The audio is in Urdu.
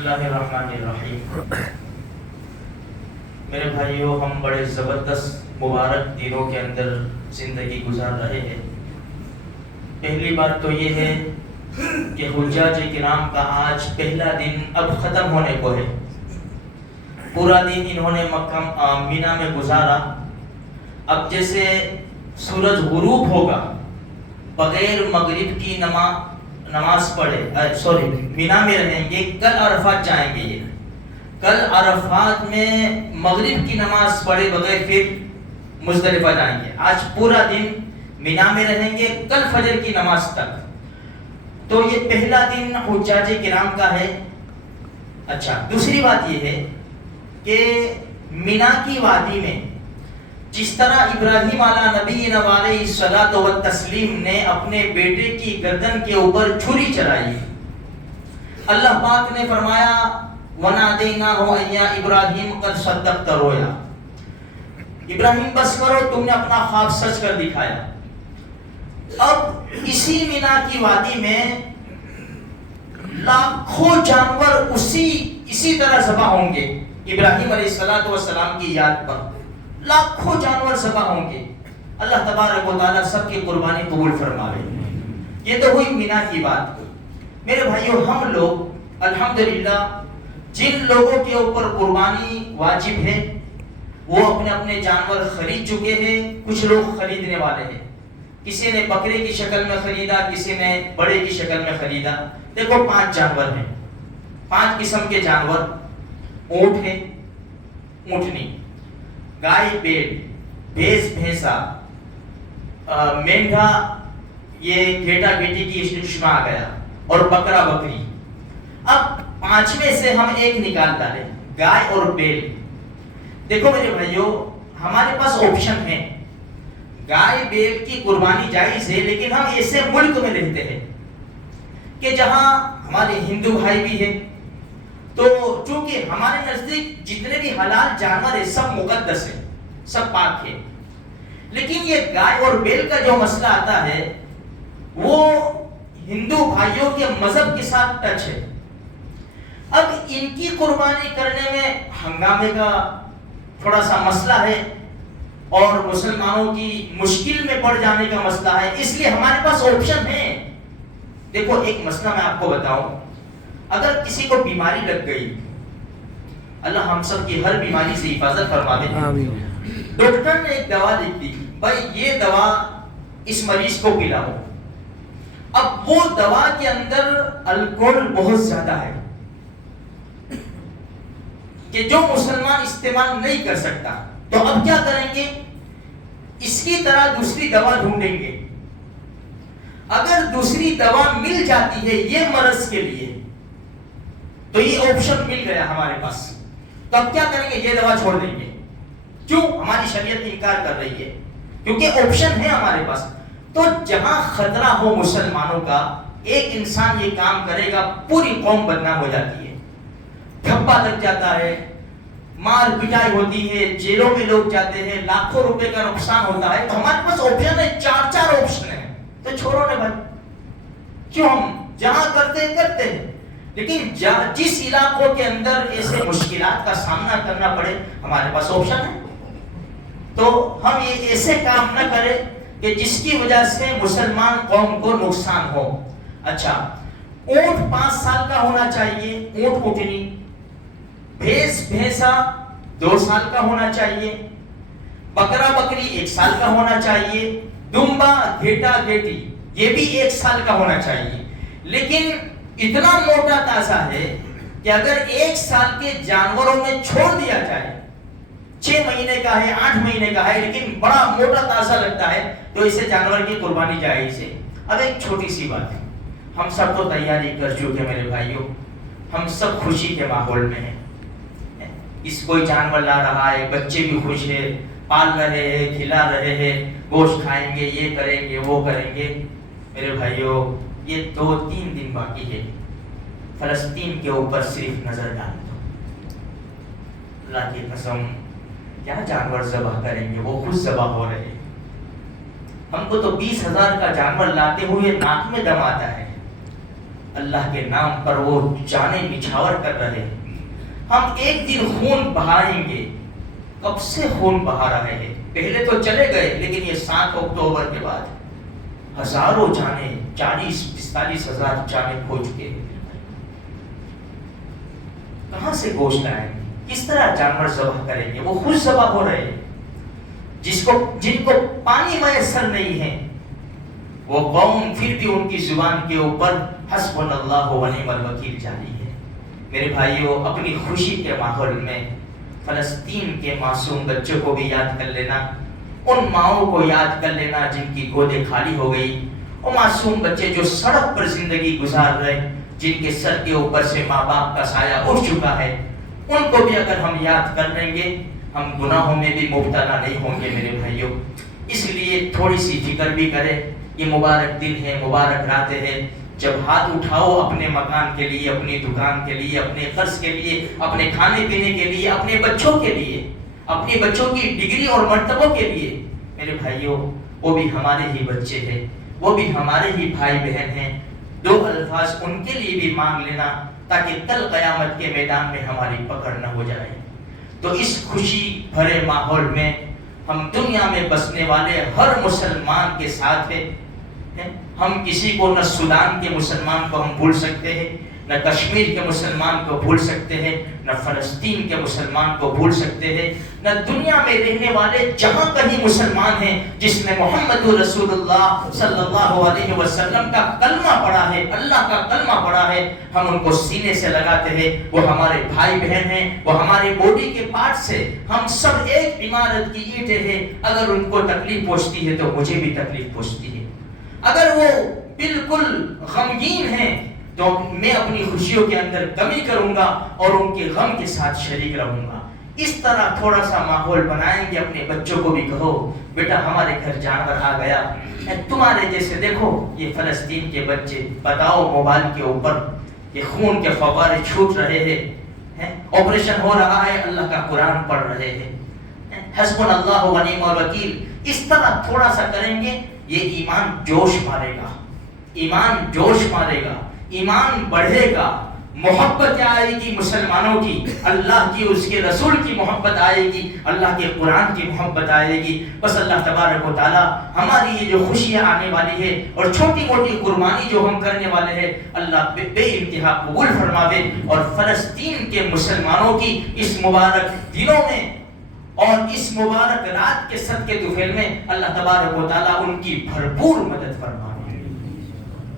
اللہ الرحمن الرحیم۔ میرے بھائیوں، ہم بڑے زبردست مبارک دنوں کے اندر زندگی گزار رہے ہیں۔ پہلی بات تو یہ ہے کہ حجاج کرام کا آج پہلا دن اب ختم ہونے کو ہے۔ پورا دن انہوں نے مکہ مینا میں گزارا۔ اب جیسے سورج غروب ہوگا بغیر مغرب کی نماز پڑھے مینا میں رہیں گے، کل عرفات جائیں گے۔ یہ کل عرفات میں مغرب کی نماز پڑھے بغیر پھر مزدلفہ جائیں گے۔ آج پورا دن مینا میں رہیں گے، کل فجر کی نماز تک۔ تو یہ پہلا دن حجاج کرام کا ہے۔ اچھا، دوسری بات یہ ہے کہ مینا کی وادی میں جس طرح ابراہیم علیہ نبی علیہ الصلوۃ والتسلیم نے اپنے بیٹے کی گردن کے اوپر چھری چلائی، اللہ پاک نے فرمایا وَنَادَيْنَاهُ أَن يَا إِبْرَاهِيمُ قَدْ صَدَّقْتَ رُؤْيَا، ابراہیم بس کرو، تم نے اپنا خواب سچ کر دکھایا۔ اب اسی مینا کی وادی میں لاکھوں جانور اسی طرح ذبح ہوں گے ابراہیم علیہ السلام کی یاد پر۔ لاکھوں جانور ذبح ہوں گے۔ اللہ تبارک و تعالیٰ سب کی قربانی قبول فرمائے۔ یہ تو ہوئی مینا کی بات۔ میرے بھائیوں، ہم لوگ الحمدللہ جن لوگوں کے اوپر قربانی واجب ہے وہ اپنے اپنے جانور خرید چکے ہیں، کچھ لوگ خریدنے والے ہیں۔ کسی نے بکرے کی شکل میں خریدا، کسی نے بڑے کی شکل میں خریدا۔ دیکھو 5 جانور ہیں، 5 قسم کے جانور۔ اونٹ ہے، اونٹنی، گائے بیل، بھینس بھینسا، مینڈھا، یہ گھیٹا گھیٹی کی اس میں آ گیا، اور بکرا بکری۔ اب 5 میں سے ہم ایک نکال ڈالیں، گائے اور بیل۔ دیکھو میرے بھائیوں، ہمارے پاس آپشن ہے، گائے بیل کی قربانی جائز ہے، لیکن ہم ایسے ملک میں رہتے ہیں کہ جہاں ہمارے ہندو بھائی بھی ہیں، تو چونکہ ہمارے نزدیک جتنے بھی حلال جانور ہیں سب مقدس ہیں، سب پاک ہیں۔ لیکن یہ گائے اور بیل کا جو مسئلہ آتا ہے وہ ہندو بھائیوں کے مذہب کے ساتھ ٹچ ہے۔ اب ان کی قربانی کرنے میں ہنگامے کا تھوڑا سا مسئلہ ہے، اور مسلمانوں کی مشکل میں پڑ جانے کا مسئلہ ہے، اس لیے ہمارے پاس آپشن ہے۔ دیکھو ایک مسئلہ میں آپ کو بتاؤں، اگر کسی کو بیماری لگ گئی، اللہ ہم سب کی ہر بیماری سے حفاظت فرمائے، ڈاکٹر نے ایک دوا لکھ دی، بھائی یہ دوا اس مریض کو پلاؤ۔ اب وہ دوا کے اندر الکوہل بہت زیادہ ہے کہ جو مسلمان استعمال نہیں کر سکتا، تو اب کیا کریں گے؟ اس کی طرح دوسری دوا ڈھونڈیں گے۔ اگر دوسری دوا مل جاتی ہے یہ مرض کے لیے تو یہ آپشن مل گیا ہمارے پاس، تو اب کیا کریں گے؟ یہ دوا چھوڑ دیں گے۔ کیوں؟ ہماری شریعت انکار کر رہی ہے، کیونکہ آپشن ہے ہمارے پاس۔ تو جہاں خطرہ ہو مسلمانوں کا، ایک انسان یہ کام کرے گا پوری قوم بدنام ہو جاتی ہے، دھبا لگ جاتا ہے، مار پٹائی ہوتی ہے، جیلوں میں لوگ جاتے ہیں، لاکھوں روپے کا نقصان ہوتا ہے۔ تو ہمارے پاس آپشن ہے، 4 آپشن ہے، تو چھوڑو نے بھائی، کیوں؟ ہم جہاں کرتے ہیں، لیکن جس علاقوں کے اندر ایسے مشکلات کا سامنا کرنا پڑے ہمارے پاس آپشن ہے۔ تو ہم یہ ایسے کام نہ کریں کہ جس کی وجہ سے مسلمان قوم کو نقصان ہو۔ اچھا، اونٹ 5 سال کا ہونا چاہیے، اونٹ اونٹنی، بھینس بھینسا 2 سال کا ہونا چاہیے، بکرا بکری 1 سال کا ہونا چاہیے، دمبا گھیٹا گھیٹی یہ بھی 1 سال کا ہونا چاہیے۔ لیکن اتنا موٹا تازہ ہے کہ اگر 1 سال کے جانوروں میں چھوڑ دیا جائے، 6 مہینے کا ہے، 8 مہینے کا ہے، لیکن بڑا موٹا تازہ لگتا ہے، تو اسے جانور کی قربانی جائز ہے۔ اب ایک چھوٹی سی بات ہے، ہم سب تو تیاری کر چکے میرے بھائیوں، ہم سب خوشی کے ماحول میں ہیں، اس کوئی جانور لا رہا ہے، بچے بھی خوش ہیں، پال رہے ہیں، کھلا رہے ہیں، گوشت کھائیں گے، یہ کریں گے، وہ کریں گے۔ میرے بھائیوں، یہ 2-3 دن باقی ہے، فلسطین کے اوپر صرف نظر ڈال دو، اللہ کی قسم کیا جانور ذبح کریں گے، وہ خود ذبح ہو رہے ہیں۔ ہم کو تو 20,000 کا جانور لاتے ہوئے ناک میں دم آتا ہے، اللہ کے نام پر وہ جانیں نچھاور کر رہے ہیں. ہم ایک دن خون بہائیں گے. کب سے خون بہا رہے ہیں؟ پہلے تو چلے گئے، لیکن یہ 7 اکتوبر کے بعد ہزاروں جانیں، 40-45 ہزار جانیں کھو چکے ہیں. کہاں سے گوشت لائیں گے؟ کس طرح جانور ذبح کریں گے؟ وہ خود ذبح ہو رہے ہیں. جن کو پانی میسر نہیں ہے، وہ قوم پھر بھی ان کی زبان کے اوپر حسبنا اللہ و نعم الوکیل جاری ہے. میرے بھائیوں، اپنی خوشی کے ماحول میں فلسطین کے معصوم بچوں کو بھی یاد کر لینا، ان ماؤں کو یاد کر لینا جن کی گودیں خالی ہو گئی، وہ معصوم بچے جو سڑک پر زندگی گزار رہے، جن کے سر کے اوپر سے ماں باپ کا سایہ اٹھ چکا ہے. ان کو بھی اگر ہم یاد کر لیں گے، ہم گناہوں میں بھی مبتلا نہیں ہوں گے میرے بھائیوں. اس لیے تھوڑی سی فکر بھی کریں. یہ مبارک دن ہے، مبارک راتیں ہیں، جب ہاتھ اٹھاؤ اپنے مکان کے لیے، اپنی دکان کے لیے، اپنے قرض کے لیے، اپنے کھانے پینے کے لیے، اپنے بچوں کے لیے، اپنے بچوں کی ڈگری اور مرتبوں کے لیے. میرے بھائیوں، وہ بھی ہمارے ہی بچے ہیں، وہ بھی ہمارے ہی بھائی بہن ہیں. 2 الفاظ ان کے لیے بھی مانگ لینا تاکہ کل قیامت کے میدان میں ہماری پکڑ نہ ہو جائے. تو اس خوشی بھرے ماحول میں ہم دنیا میں بسنے والے ہر مسلمان کے ساتھ ہیں. ہم کسی کو نہ سودان کے مسلمان کو ہم بھول سکتے ہیں، نہ کشمیر کے مسلمان کو بھول سکتے ہیں، نہ فلسطین کے مسلمان کو بھول سکتے ہیں، نہ دنیا میں رہنے والے جہاں کہیں مسلمان ہیں جس نے محمد رسول اللہ صلی اللہ علیہ وسلم کا کلمہ پڑھا ہے، اللہ کا کلمہ پڑھا ہے، ہم ان کو سینے سے لگاتے ہیں. وہ ہمارے بھائی بہن ہیں، وہ ہمارے باڈی کے پارٹ سے، ہم سب ایک عمارت کی اینٹیں ہیں. اگر ان کو تکلیف پہنچتی ہے تو مجھے بھی تکلیف پہنچتی ہے. اگر وہ بالکل غمگین ہیں تو میں اپنی خوشیوں کے اندر کمی کروں گا اور ان کے غم کے ساتھ شریک رہوں گا. اس طرح تھوڑا سا ماحول بنائیں گے. اپنے بچوں کو بھی کہو بیٹا ہمارے گھر جانور آ گیا، تمہارے جیسے دیکھو یہ فلسطین کے بچے، بتاؤ موبائل کے اوپر یہ خون کے فوارے چھوٹ رہے ہیں، آپریشن ہو رہا ہے، اللہ کا قرآن پڑھ رہے ہیں، حسبنا اللہ و نعم الوکیل. اس طرح تھوڑا سا کریں گے، یہ ایمان جوش مارے گا، ایمان جوش مارے گا، ایمان بڑھے گا، محبت آئے گی مسلمانوں کی، اللہ کی، اس کے رسول کی محبت آئے گی، اللہ کے قرآن کی محبت آئے گی. بس اللہ تبارک و تعالی ہماری یہ جو خوشیاں آنے والی ہے اور چھوٹی موٹی قربانی جو ہم کرنے والے ہیں، اللہ بے انتہا قبول فرماوے. اور فلسطین کے مسلمانوں کی اس مبارک دنوں میں اور اس مبارک رات کے صدقے طفیل میں اللہ تبارک و تعالی ان کی بھرپور مدد فرمائے.